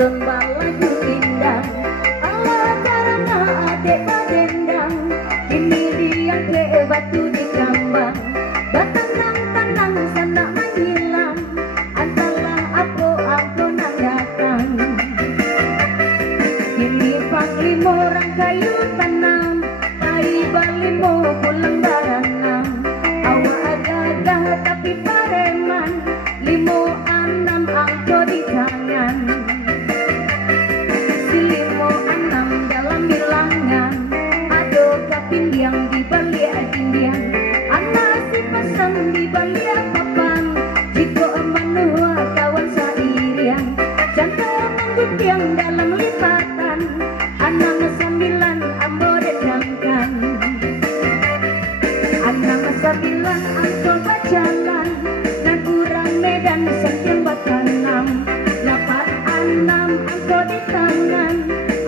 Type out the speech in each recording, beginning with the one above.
sembah lagu indah. Allah karena adek badendang, ini dia ke batu di kambang. Batanang-tanang sana menghilang, antalah aku nang datang. Ini panglimo orang kayu tanam, tai balimo pulang baranam. Awak agak tapi pareman, 5-6 angko di tangan. Si 5-6 dalam bilangan, aduh kapindiang di balik tindiang. Anak si pasang di balik papan, jika menua kawan sairiang. Jangan menggutiang dalam lipatan, anak 9 ambo dedangkan. Anak 9 angko bajalan, dan kurang medan sekian bakal 6. 8-6 angko di tangan,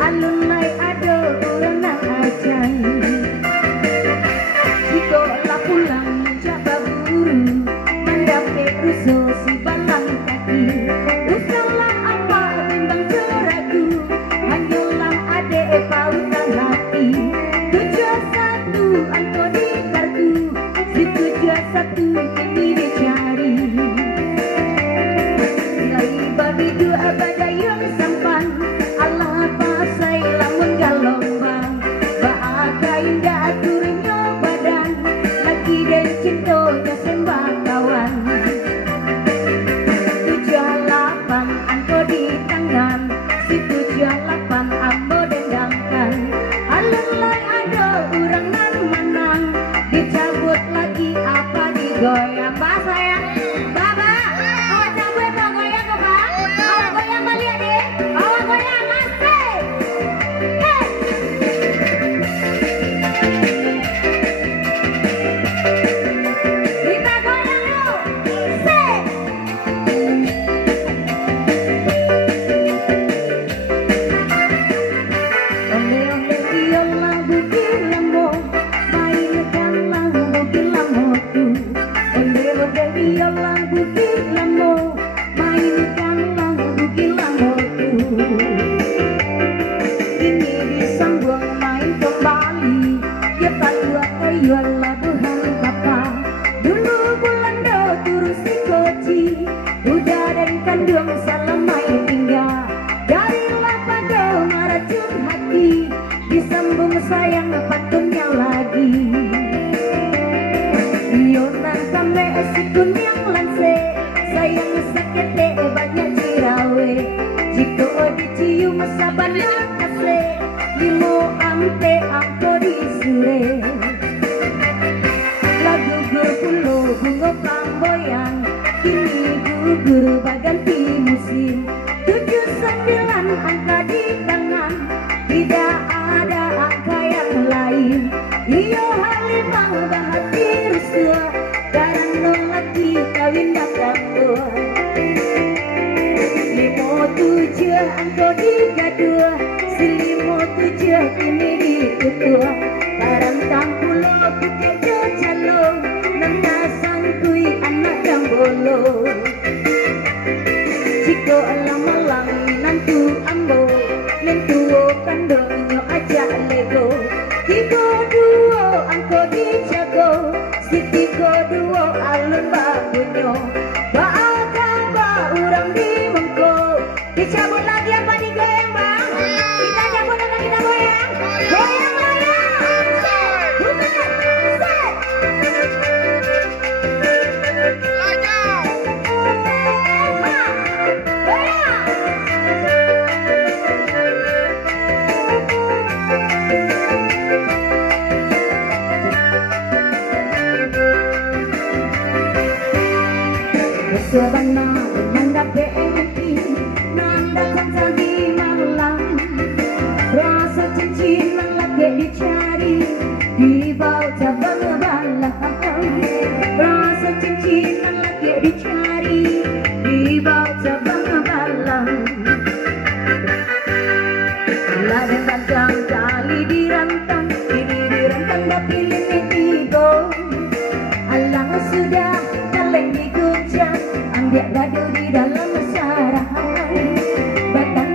alun lai ado kurang nak ajan. Jika lah pulang menjaga buru, mendapat rusuh si balang kaki. Usahlah apa bimbang ceragu, hanyalah adek pautan hati. 71 angko di kartu, si 71 kini dicari. Nilai babi dua badai yang sampan, Allah pasai lamun galombang. Baaka indah aturnya badan, lagi dan cintonya sembah kawan. 78 angko di tangan, si 78 ambo dendangkan. Alun lai ada orang nan menang, dicabut lagi apa digoyang. Mbak sayang, Baba, awak cabut mau goyang ke bang? Awak goyang balik deh, awak goyang asik. Hey. Kita goyang yuk, asik. Ole-ole biola bukit lambo, mainkanlah bukit lamboku. Ole-ole biola bukit lambo, mainkanlah bukit lamboku. Ini disambung main kembali, dia tak dua ayuan labuhan kapa. Dulu Belanda turun si koci, udah dan kandung salam main tinggal. Darilah pada meracun hati, disambung sayang patunnya lagi. Yonan sampai sikun yang lanse, sayang sakete banyak cirawe. Jika dicium sabana kase, 5 ante angko disure. Lagu berpulo bunga flamboyan, kini gugur baganti musim. 79 angka di tangan, tidak ada angka yang lain. Iyo halimah bahati rusua, dan lagi kawin dapat tua. 57 angko digadua, si 57 kini dikutua. Tarantang pulau bukit jalo, nanda sangkui anak yang bolo. Jika alam-alam nantu ambo, lentuo kandonyo aja lego. 32 angko dijago, si 32 alun babunyo. Baaka ba urang di mengko, dicabut lagi apa digoyang bang? Kita cabut apa kita goyang? Goyang goyang, bukan, set. Sebana nanda PMI, nanda kan di malam. Rasa cincin lagi dicari, di bawah cabang balang. Rasa cincin lagi dicari, di bawah cabang balang. Ladang kandang kali dirantang, ini dirantang dah pilih tigo. Alang sudah kaleng diguncang, ambil gaduh di dalam masyarakat. Batang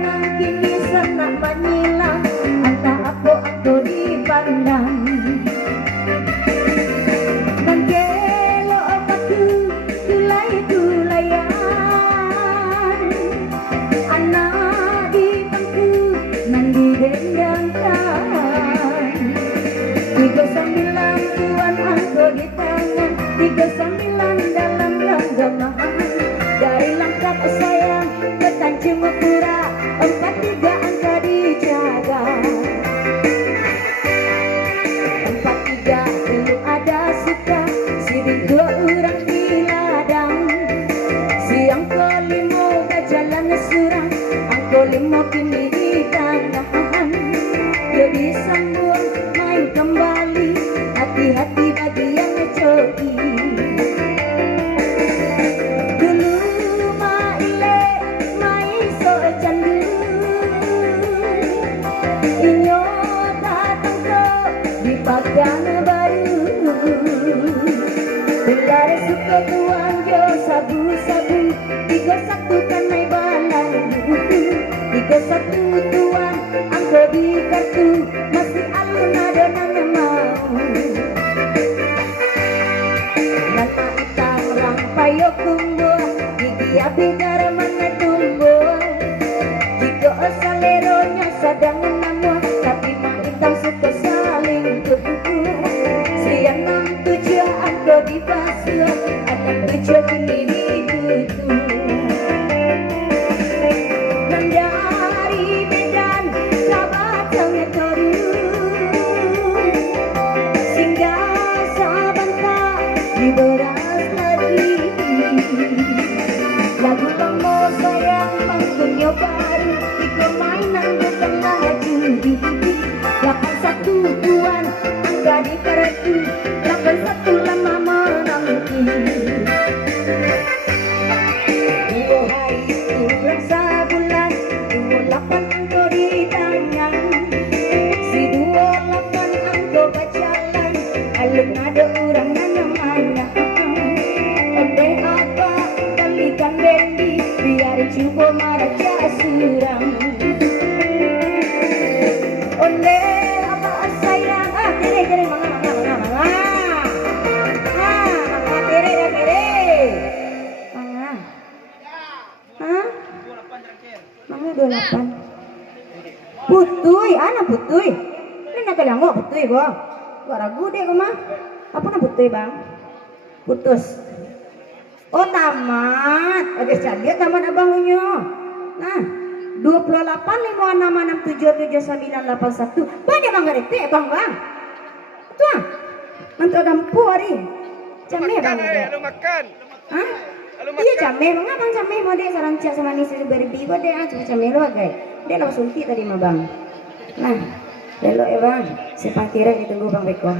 sayang ke Tanjung Pura 43 angka dijaga 43 belum ada suka sidik dua orang di ladang siang kelima ke jalan surang angko lima kini di tangan jadi sambung main kembali hati-hati bagi yang coki dulu maile mai so candu inyo datang ke di pagang baru dengar suka tuan jo sabu-sabu 31 kan mai balai 31 tuan angko di kartu masih alun adonan mau nana utang orang payo kumbo gigi api mana tumbo jika saleronya sadang namo tapi maitang suka saling tubuh siang 67 angko di pasir anak 7 kini ditutup dari Medan Sabatang Toru singgah Sabanta di beras lagi lagu kamu sayang panggungnya baru di permainan bukanlah judi 81 tuan angka di kartu 81 lama menanti dua hari itu rasa bulan 28 angko di tangan si 28 angko berjalan alun ada orang mana-mana ondeh apa kalikan bendi biar cuba marah surang ondeh apa sayang kere mangga kere mangga mangga 28 putui anak putui ini nak kelanggo putui gua ragu deh gua mah apa nak putui bang putus oh tamat oke lihat tamat abangnya nah 28 56 67 981 banyak bang garete bang tuh mantra dampu hari came bang lu makan hah iya came bang abang came mau deh saranca sama nisi berbi gua deh cuma came lu agak dia langsung suntik tadi mah bang nah belok ya bang sepatira ditunggu bang Beko